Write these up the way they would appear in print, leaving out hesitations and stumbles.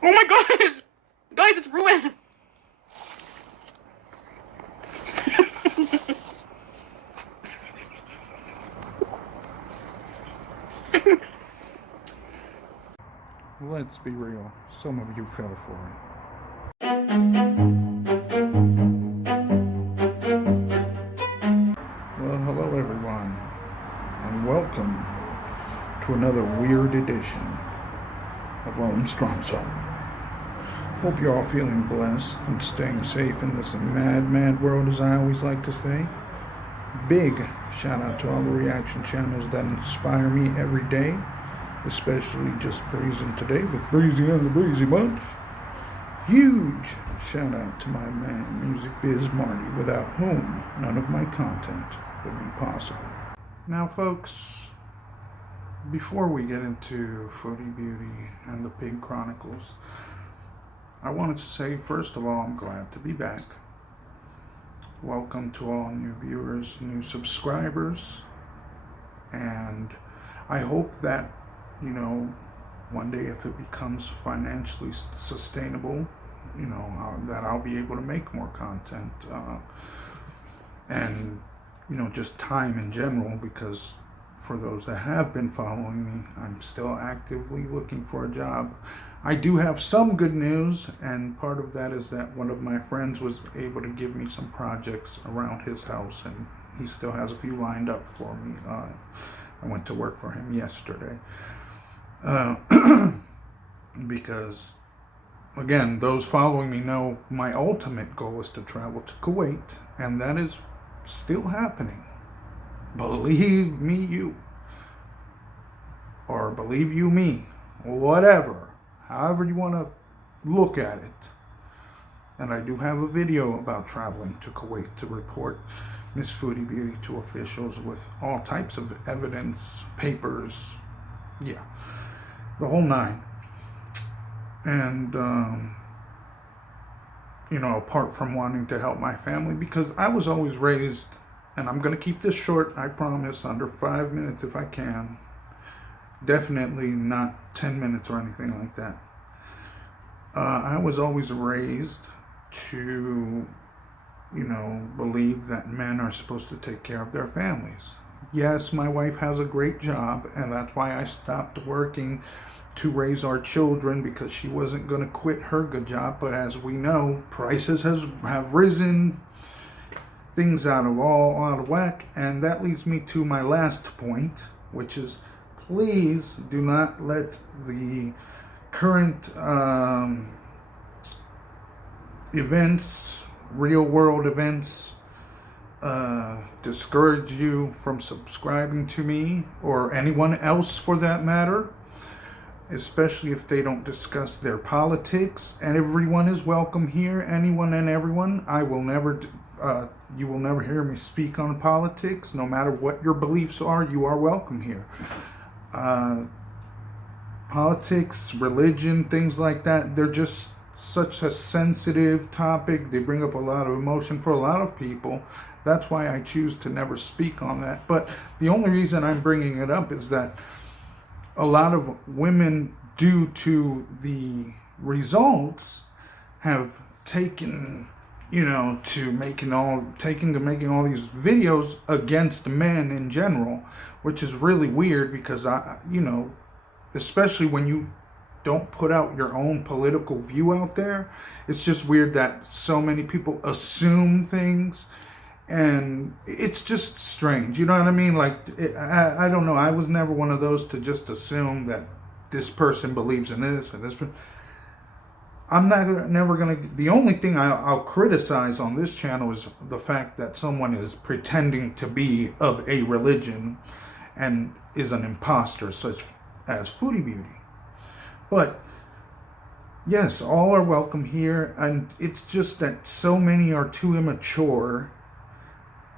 Oh my gosh! Guys, it's ruined! Let's be real, some of you fell for it. Well, hello everyone, and welcome to another weird edition of Armstrong's Home. Hope you're all feeling blessed and staying safe in this mad world, as I always like to say. Big shout out to all the reaction channels that inspire me every day, especially Just Breezing today with Breezy and the Breezy Bunch. Huge shout out to my man, Music Biz Marty, without whom none of my content would be possible. Now, folks, before we get into Foodie Beauty and the Pig Chronicles, I wanted to say, first of all, I'm glad to be back. Welcome to all new viewers, new subscribers, and I hope that, one day if it becomes financially sustainable, that I'll be able to make more content, and, just time in general, because for those that have been following me, I'm still actively looking for a job. I do have some good news, and part of that is that one of my friends was able to give me some projects around his house, and he still has a few lined up for me. I went to work for him yesterday. Because, again, those following me know my ultimate goal is to travel to Kuwait, and that is still happening. Believe me, you. Or believe you me. Whatever. However you want to look at it. And I do have a video about traveling to Kuwait to report Miss Foodie Beauty to officials with all types of evidence, papers, yeah, the whole nine. And, apart from wanting to help my family, because I was always raised, and I'm going to keep this short, I promise, under 5 minutes if I can. Definitely not 10 minutes or anything like that. I was always raised to, believe that men are supposed to take care of their families. Yes, my wife has a great job, and that's why I stopped working to raise our children, because she wasn't going to quit her good job. But as we know, prices have risen, things out of whack, and that leads me to my last point, which is, please do not let the current events, real world events, discourage you from subscribing to me or anyone else for that matter, especially if they don't discuss their politics. And everyone is welcome here, anyone and everyone. You will never hear me speak on politics. No matter what your beliefs are, you are welcome here. Politics, religion, things like that, they're just such a sensitive topic. They bring up a lot of emotion for a lot of people. That's why I choose to never speak on that. But the only reason I'm bringing it up is that a lot of women, due to the results, have taken to making all these videos against men in general, which is really weird, because especially when you don't put out your own political view out there, it's just weird that so many people assume things, and it's just strange. You know what I mean? Like, I don't know. I was never one of those to just assume that this person believes in this and this. I'm never gonna. The only thing I'll criticize on this channel is the fact that someone is pretending to be of a religion and is an imposter, such as Foodie Beauty. But yes, all are welcome here, and it's just that so many are too immature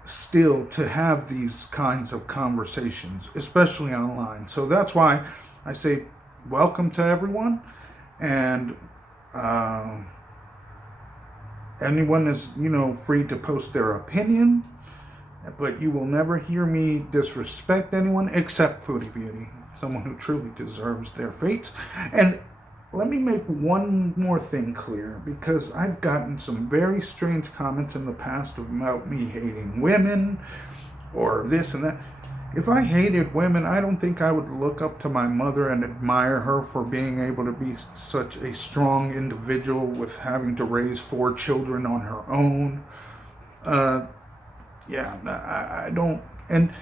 still to have these kinds of conversations, especially online. So that's why I say welcome to everyone, and anyone is free to post their opinion, but you will never hear me disrespect anyone except Foodie Beauty, someone who truly deserves their fate. And let me make one more thing clear, because I've gotten some very strange comments in the past about me hating women or this and that. If I hated women, I don't think I would look up to my mother and admire her for being able to be such a strong individual with having to raise 4 children on her own. I don't. And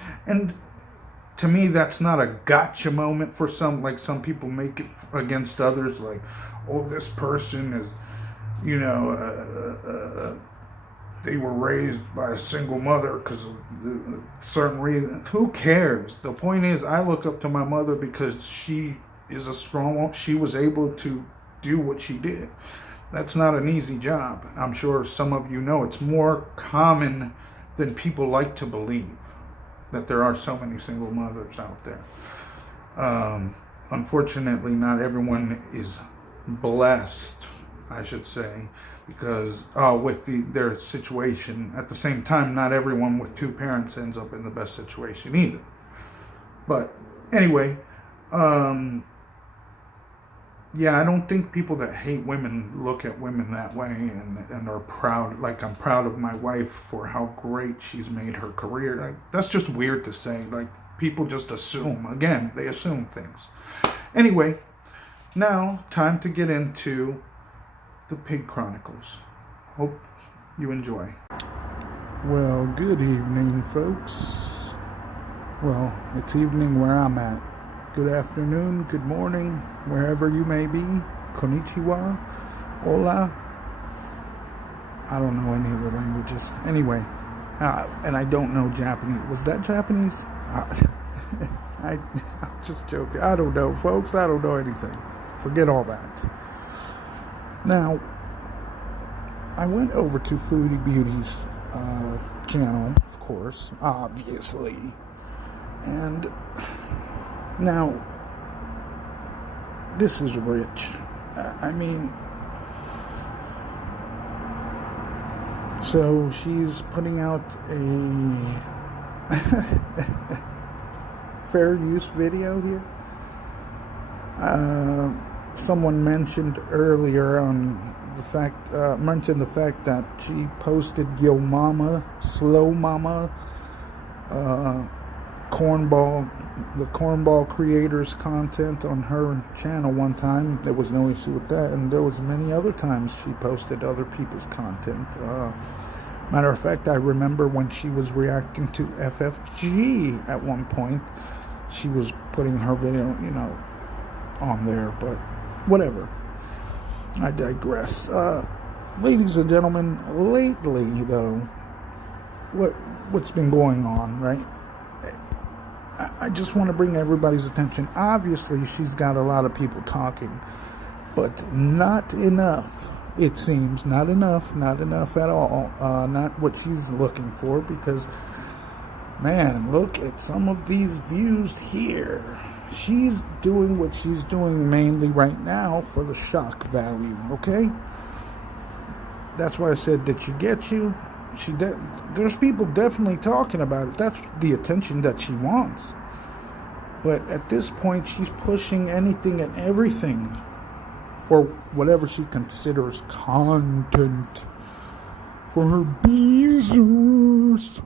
to me, that's not a gotcha moment for some, like some people make it against others, like, oh, this person is, they were raised by a single mother because of a certain reason. Who cares? The point is, I look up to my mother because she is a strong one. She was able to do what she did. That's not an easy job. I'm sure some of you know it's more common than people like to believe, that there are so many single mothers out there. Unfortunately, not everyone is blessed, I should say, because with their situation. At the same time, not everyone with 2 parents ends up in the best situation either. But anyway, I don't think people that hate women look at women that way and are proud. Like, I'm proud of my wife for how great she's made her career. Like, that's just weird to say. Like, people just assume. Again, they assume things. Anyway, now time to get into the Pig Chronicles. Hope you enjoy. Well, good evening, folks. Well, it's evening where I'm at. Good afternoon, good morning, wherever you may be. Konnichiwa, hola. I don't know any other languages. Anyway, and I don't know Japanese. Was that Japanese? I'm just joking. I don't know, folks. I don't know anything. Forget all that. Now, I went over to Foodie Beauty's channel, of course, obviously. And now, this is rich. I mean, so she's putting out a fair use video here. Someone mentioned earlier on the fact that she posted Yo Mama, Slow Mama, the Cornball Creators content on her channel one time. There was no issue with that, and there was many other times she posted other people's content. Matter of fact, I remember when she was reacting to FFG at one point, she was putting her video, on there, but whatever. I digress. Ladies and gentlemen, lately though, what's been going on, right? I just want to bring everybody's attention. Obviously, she's got a lot of people talking, but not enough, it seems. Not enough at all. Not what she's looking for, because, man, look at some of these views here. She's doing what she's doing mainly right now for the shock value, okay? That's why I said, did she get you? There's people definitely talking about it. That's the attention that she wants. But at this point, she's pushing anything and everything for whatever she considers content for her business.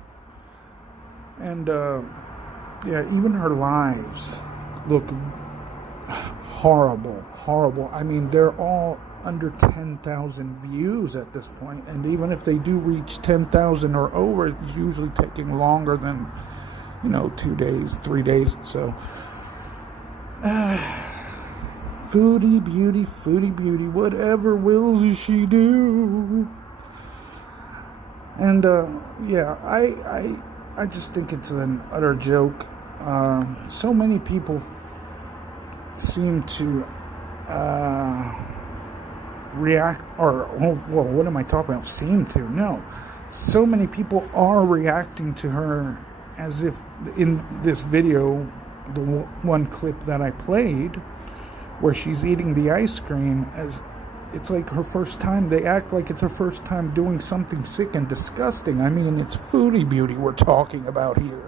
And, even her lives look horrible. I mean, they're all under 10,000 views at this point, and even if they do reach 10,000 or over, it's usually taking longer than 2 days, 3 days. So Foodie Beauty, whatever wills she do. And I just think it's an utter joke. So many people seem to react, what am I talking about? Seem to? No. So many people are reacting to her as if in this video, the one clip that I played, where she's eating the ice cream, as it's like her first time. They act like it's her first time doing something sick and disgusting. I mean, it's Foodie Beauty we're talking about here.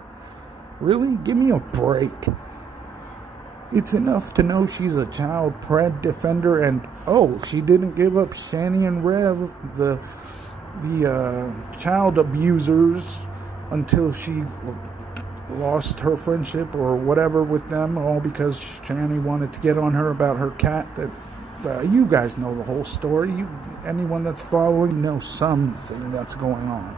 Really? Give me a break. It's enough to know she's a child pred defender, and oh, she didn't give up Shani and Rev, the child abusers, until she lost her friendship or whatever with them, all because Shani wanted to get on her about her cat. That you guys know the whole story. Anyone that's following knows something that's going on.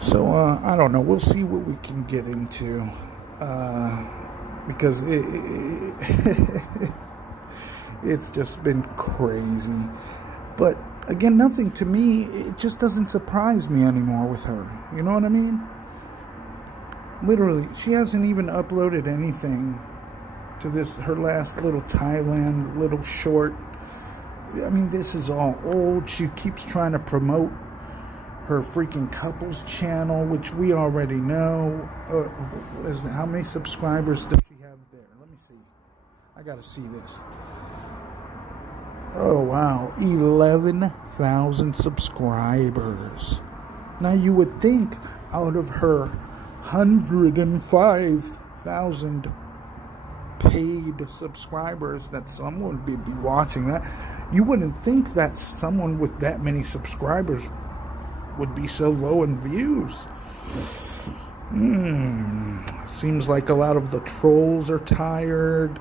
So I don't know. We'll see what we can get into. Because it's just been crazy. But again, nothing to me, it just doesn't surprise me anymore with her. You know what I mean? Literally, she hasn't even uploaded anything to this, her last little Thailand little short. I mean, this is all old. She keeps trying to promote her freaking couples channel, which we already know. How many subscribers does she have there? Let me see. I gotta see this. Oh wow, 11,000 subscribers. Now you would think out of her 105,000 paid subscribers that someone would be watching that. You wouldn't think that someone with that many subscribers would be so low in views. Seems like a lot of the trolls are tired.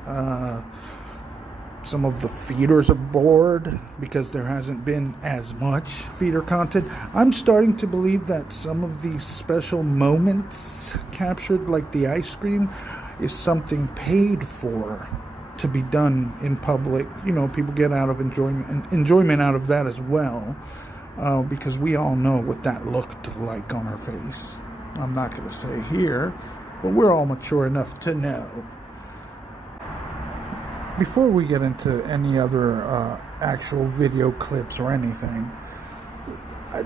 Some of the feeders are bored because there hasn't been as much feeder content. I'm starting to believe that some of these special moments captured, like the ice cream, is something paid for to be done in public. You know, people get out of enjoyment out of that as well. Because we all know what that looked like on her face. I'm not going to say here, but we're all mature enough to know. Before we get into any other actual video clips or anything, I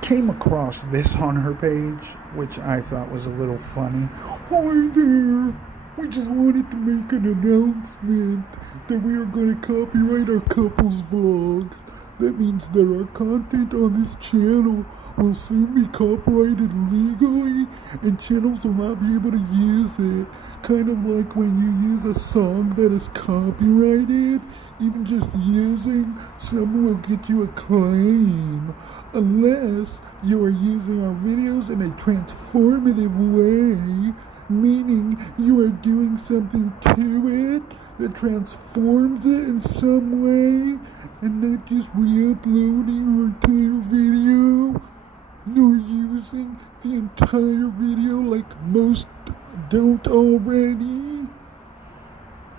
came across this on her page, which I thought was a little funny. Hi there! We just wanted to make an announcement that we are going to copyright our couples vlogs. That means that our content on this channel will soon be copyrighted legally, and channels will not be able to use it. Kind of like when you use a song that is copyrighted, even just using, someone will get you a claim. Unless you are using our videos in a transformative way, meaning you are doing something to it that transforms it in some way, and not just re-uploading our entire video, nor using the entire video like most don't already,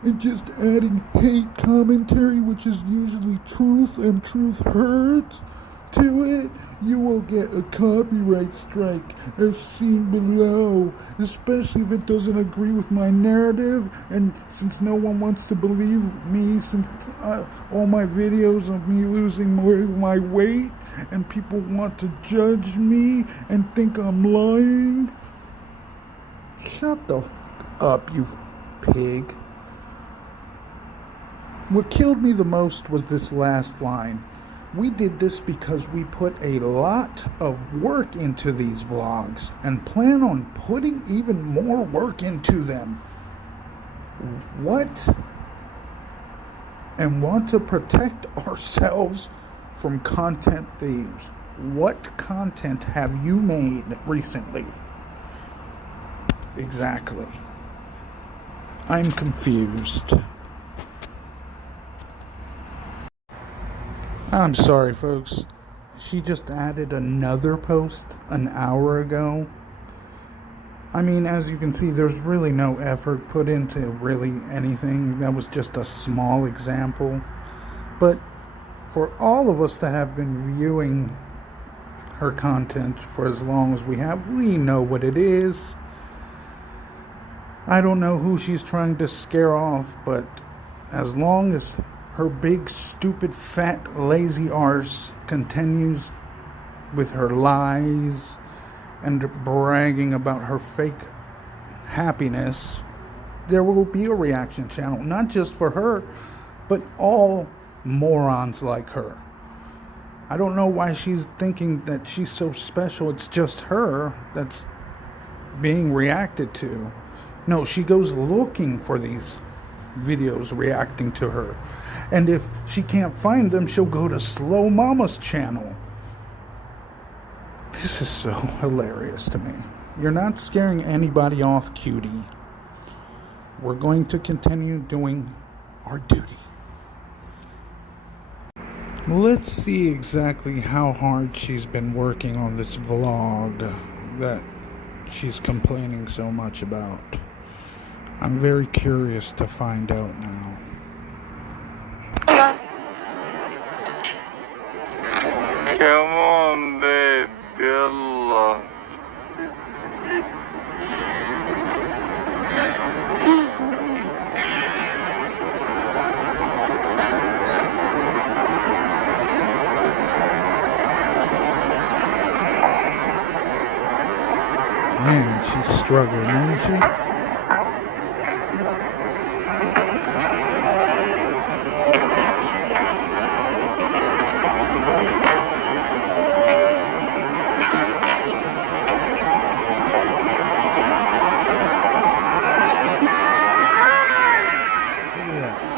and just adding hate commentary, which is usually truth and truth hurts, to it, you will get a copyright strike as seen below, especially if it doesn't agree with my narrative. And since no one wants to believe me, since all my videos of me losing my weight, and people want to judge me and think I'm lying, shut the up, you pig. What killed me the most was this last line. We did this because we put a lot of work into these vlogs and plan on putting even more work into them. What? And want to protect ourselves from content thieves. What content have you made recently? Exactly. I'm confused. I'm sorry, folks. She just added another post an hour ago. I mean, as you can see, there's really no effort put into really anything. That was just a small example. But for all of us that have been viewing her content for as long as we have, we know what it is. I don't know who she's trying to scare off, but as long as her big, stupid, fat, lazy arse continues with her lies and bragging about her fake happiness, there will be a reaction channel, not just for her, but all morons like her. I don't know why she's thinking that she's so special. It's just her that's being reacted to. No, she goes looking for these videos reacting to her. And if she can't find them, she'll go to Slow Mama's channel. This is so hilarious to me. You're not scaring anybody off, cutie. We're going to continue doing our duty. Let's see exactly how hard she's been working on this vlog that she's complaining so much about. I'm very curious to find out now. Come on, babe. Yalla. Man, she's struggling, isn't she?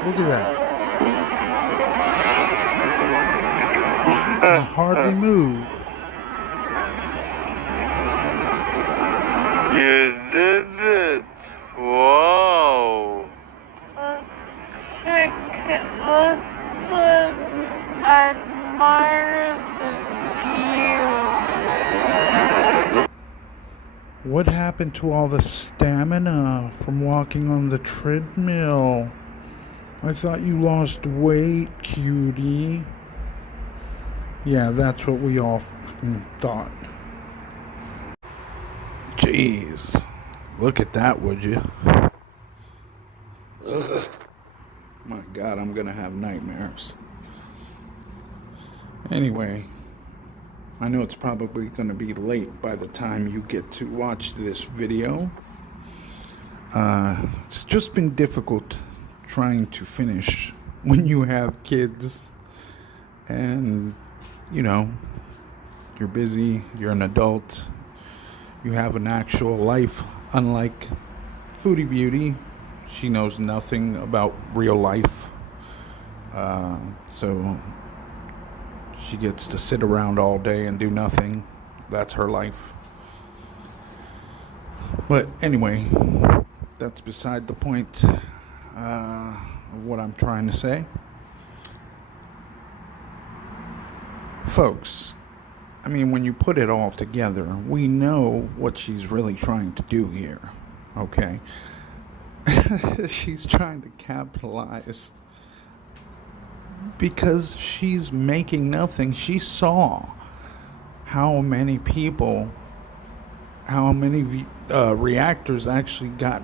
Look at that. She can hardly move. You did it! Wow! Let's check it. Let's admire the view. What happened to all the stamina from walking on the treadmill? I thought you lost weight, cutie. Yeah, that's what we all thought. Jeez. Look at that, would you? Ugh. My God, I'm gonna have nightmares. Anyway, I know it's probably gonna be late by the time you get to watch this video. It's just been difficult trying to finish when you have kids and, you know, you're busy, you're an adult, you have an actual life, unlike Foodie Beauty. She knows nothing about real life, so she gets to sit around all day and do nothing. That's her life. But anyway, that's beside the point of what I'm trying to say. Folks, I mean, when you put it all together, we know what she's really trying to do here, okay? She's trying to capitalize because she's making nothing. She saw how many people, how many reactors actually got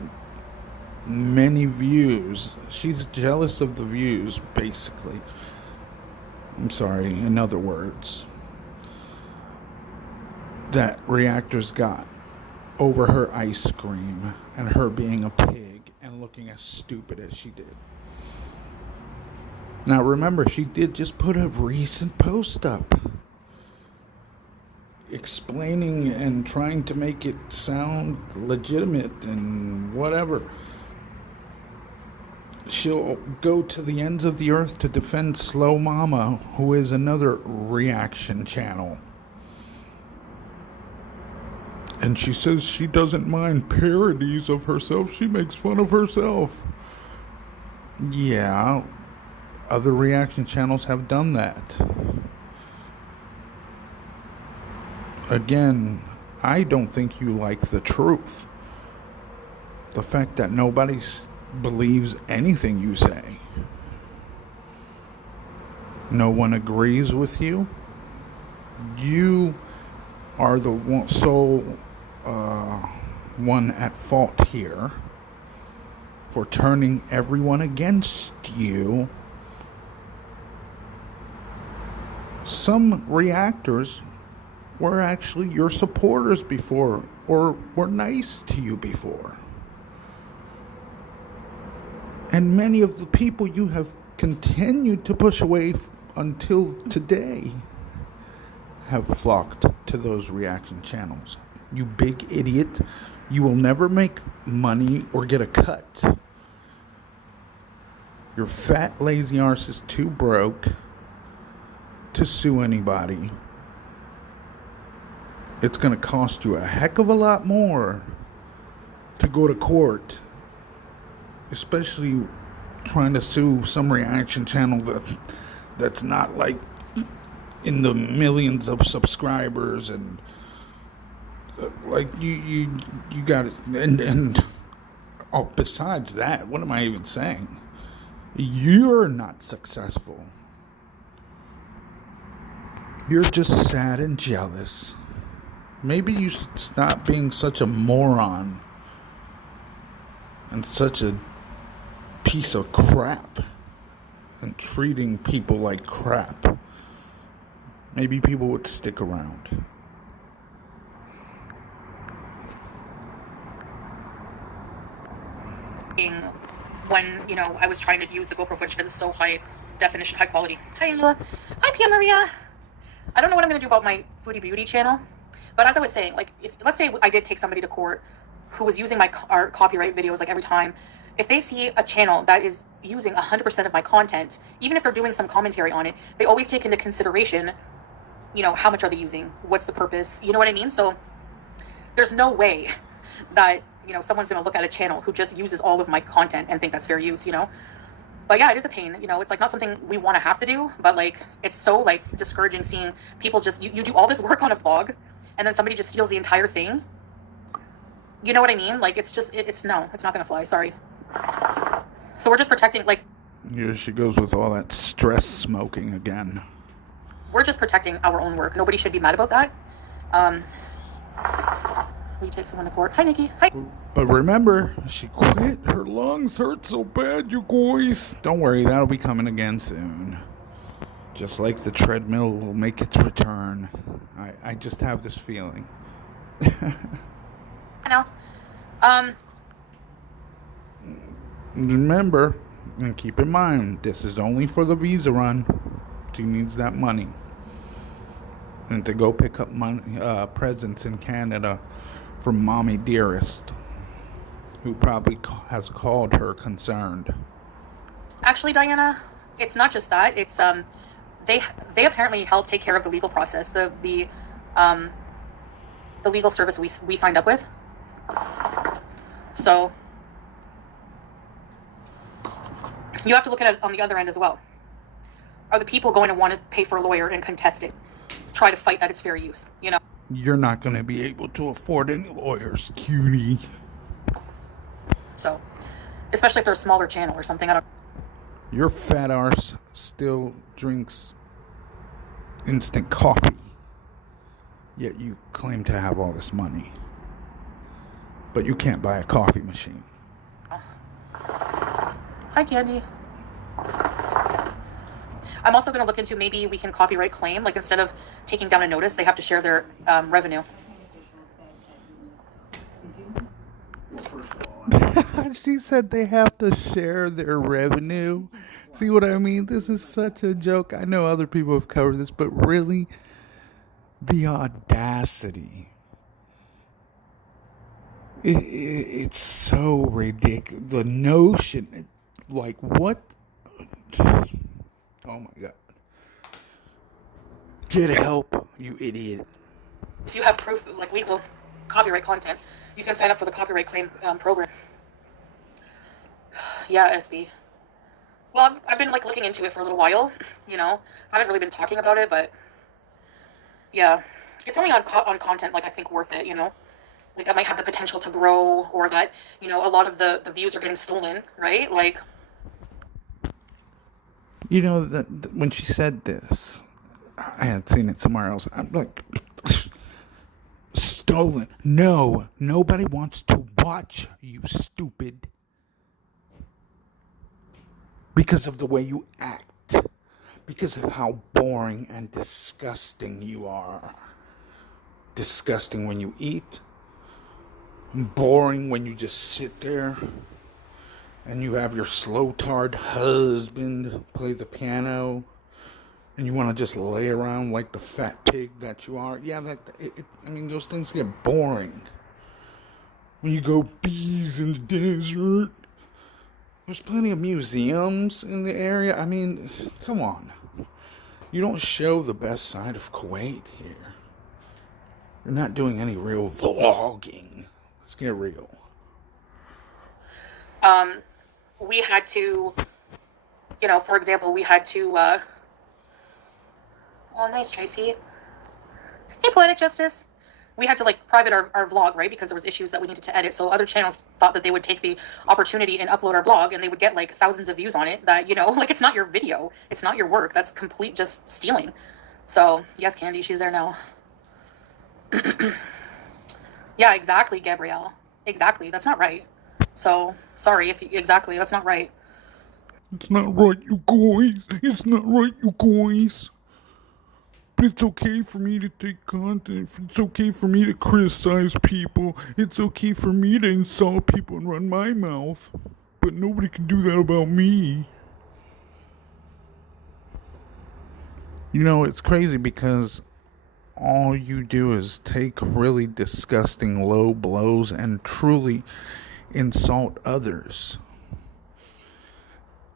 many views. She's jealous of the views, basically. I'm sorry, in other words, that reactors got over her ice cream and her being a pig and looking as stupid as she did. Now remember, she did just put a recent post up explaining and trying to make it sound legitimate and whatever. She'll go to the ends of the earth to defend Slow Mama, who is another reaction channel. And she says she doesn't mind parodies of herself. She makes fun of herself. Yeah, other reaction channels have done that. Again, I don't think you like the truth. The fact that nobody believes anything you say. No one agrees with you. You are the sole one at fault here for turning everyone against you. Some reactors were actually your supporters before, or were nice to you before. And many of the people you have continued to push away until today have flocked to those reaction channels. you big idiot. You will never make money or get a cut. Your fat, lazy arse is too broke to sue anybody. It's going to cost you a heck of a lot more to go to court. Especially trying to sue some reaction channel that's not like in the millions of subscribers, and like you got it. And oh, besides that, what am I even saying? You're not successful. You're just sad and jealous. Maybe you should stop being such a moron and such a piece of crap and treating people like crap. Maybe people would stick around. When, I was trying to use the GoPro footage because it's so high definition, high quality. Hi, Angela. Hi, Pia Maria. I don't know what I'm going to do about my Foodie Beauty channel, but as I was saying, like, let's say I did take somebody to court who was using our copyright videos, like, every time. If they see a channel that is using 100% of my content, even if they're doing some commentary on it, they always take into consideration, how much are they using? What's the purpose? You know what I mean? So there's no way that, someone's going to look at a channel who just uses all of my content and think that's fair use, But yeah, it is a pain, it's like not something we want to have to do, but like, it's so like discouraging seeing people just, you do all this work on a vlog and then somebody just steals the entire thing. You know what I mean? Like, it's just, it's not going to fly. Sorry. So we're just protecting, like... Here she goes with all that stress smoking again. We're just protecting our own work. Nobody should be mad about that. We take someone to court. Hi, Nikki. Hi. But remember, she quit. Her lungs hurt so bad, you guys. Don't worry, that'll be coming again soon. Just like the treadmill will make its return. I just have this feeling. I know. Remember, and keep in mind, this is only for the visa run. She needs that money. And to go pick up money, presents in Canada from Mommy Dearest, who probably has called her concerned. Actually, Diana, it's not just that. It's they apparently help take care of the legal process, the legal service we signed up with. So you have to look at it on the other end as well. Are the people going to want to pay for a lawyer and contest it? Try to fight that it's fair use, You're not going to be able to afford any lawyers, cutie. So, especially if they're a smaller channel or something, I don't... Your fat arse still drinks instant coffee, yet you claim to have all this money. But you can't buy a coffee machine. Hi, Candy. I'm also going to look into maybe we can copyright claim. Like, instead of taking down a notice, they have to share their revenue. She said they have to share their revenue. See what I mean? This is such a joke. I know other people have covered this, but really, the audacity. It's so ridiculous. The notion, like, what? Oh my God. Get help, you idiot. If you have proof, like legal copyright content, you can sign up for the copyright claim program. Yeah, SB. Well, I've been like looking into it for a little while, I haven't really been talking about it, but yeah, it's only on content, like, I think worth it, like that might have the potential to grow, or that, a lot of the views are getting stolen, right? Like, that when she said this, I had seen it somewhere else. I'm like, stolen. No, nobody wants to watch you, stupid. Because of the way you act. Because of how boring and disgusting you are. Disgusting when you eat. Boring when you just sit there. And you have your slow-tard husband play the piano. and you want to just lay around like the fat pig that you are, yeah, I mean, those things get boring. When you go bees in the desert, there's plenty of museums in the area. I mean, come on. You don't show the best side of Kuwait here. You're not doing any real vlogging. Let's get real. We had to, for example, we had to, oh, nice, Tracy. Hey, Poetic Justice. We had to, private our vlog, right? Because there was issues that we needed to edit. So other channels thought that they would take the opportunity and upload our vlog, and they would get, thousands of views on it that, it's not your video. It's not your work. That's complete just stealing. So, yes, Candy, she's there now. Yeah, exactly, Gabrielle. Exactly. That's not right. So, sorry exactly, that's not right. It's not right, you guys. It's not right, you guys. But it's okay for me to take content. It's okay for me to criticize people. It's okay for me to insult people and run my mouth. But nobody can do that about me. It's crazy because all you do is take really disgusting low blows and truly insult others.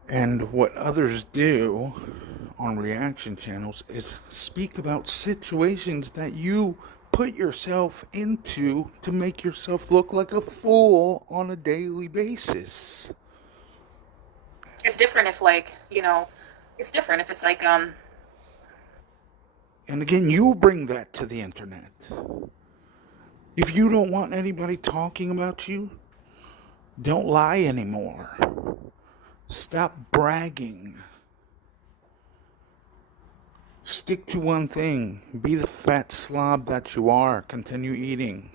And what others do on reaction channels is speak about situations that you put yourself into to make yourself look like a fool on a daily basis. It's different if it's different if it's And again, you bring that to the internet. If you don't want anybody talking about you, don't lie anymore. Stop bragging. Stick to one thing. Be the fat slob that you are. Continue eating.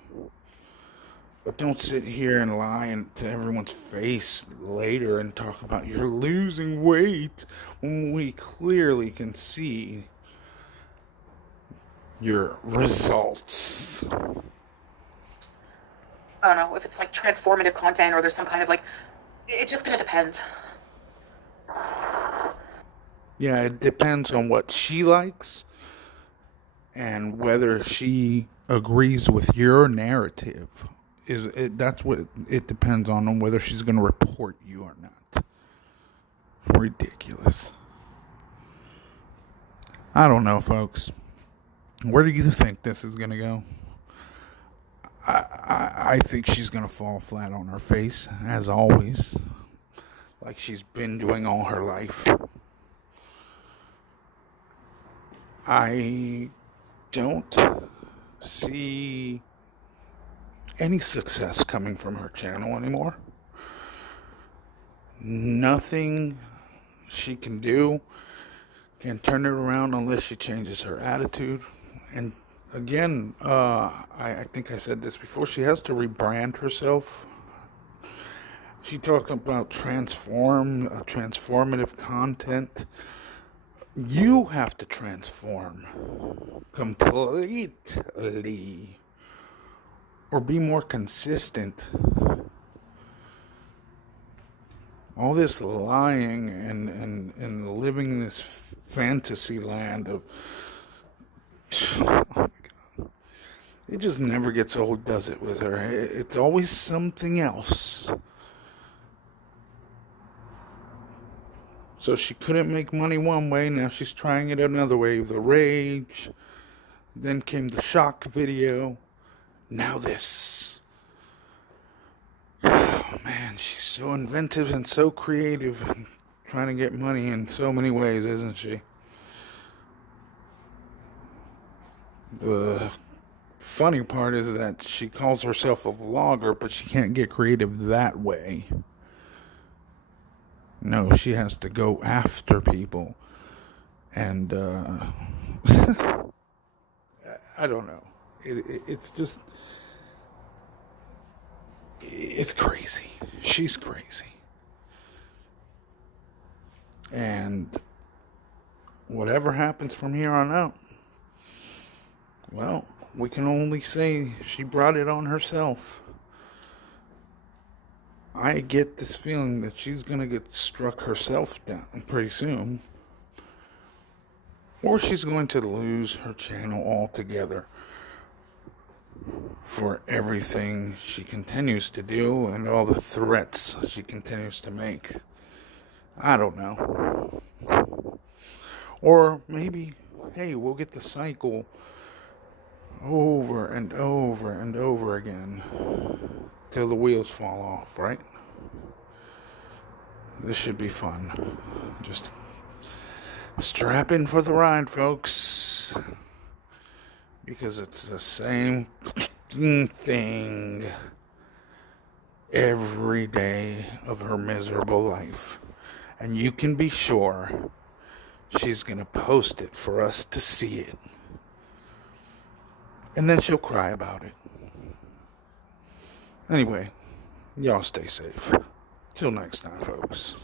But don't sit here and lie to everyone's face later and talk about you're losing weight when we clearly can see your results. I don't know if it's transformative content or there's some kind of it's just gonna depend. Yeah, it depends on what she likes and whether she agrees with your narrative. That's what it depends on whether she's going to report you or not. Ridiculous. I don't know, folks. Where do you think this is going to go? I think she's going to fall flat on her face, as always, like she's been doing all her life. I don't see any success coming from her channel anymore. Nothing she can do can turn it around unless she changes her attitude. And again, I think I said this before, she has to rebrand herself. She talked about transformative content. You have to transform completely or be more consistent. All this lying and living in this fantasy land of, oh my God, it just never gets old, does it, with her? It's always something else. So she couldn't make money one way, now she's trying it another way. The rage, then came the shock video, now this. Oh man, she's so inventive and so creative and trying to get money in so many ways, isn't she? The funny part is that she calls herself a vlogger, but she can't get creative that way. No, she has to go after people. And, I don't know. It's just, it's crazy. She's crazy. And whatever happens from here on out, well, we can only say she brought it on herself. I get this feeling that she's going to get struck herself down pretty soon. or she's going to lose her channel altogether for everything she continues to do and all the threats she continues to make. I don't know. Or maybe, hey, we'll get the cycle over and over and over again till the wheels fall off, right? This should be fun. Just strap in for the ride, folks. Because it's the same thing every day of her miserable life. And you can be sure she's going to post it for us to see it. And then she'll cry about it. Anyway, y'all stay safe. Till next time, folks.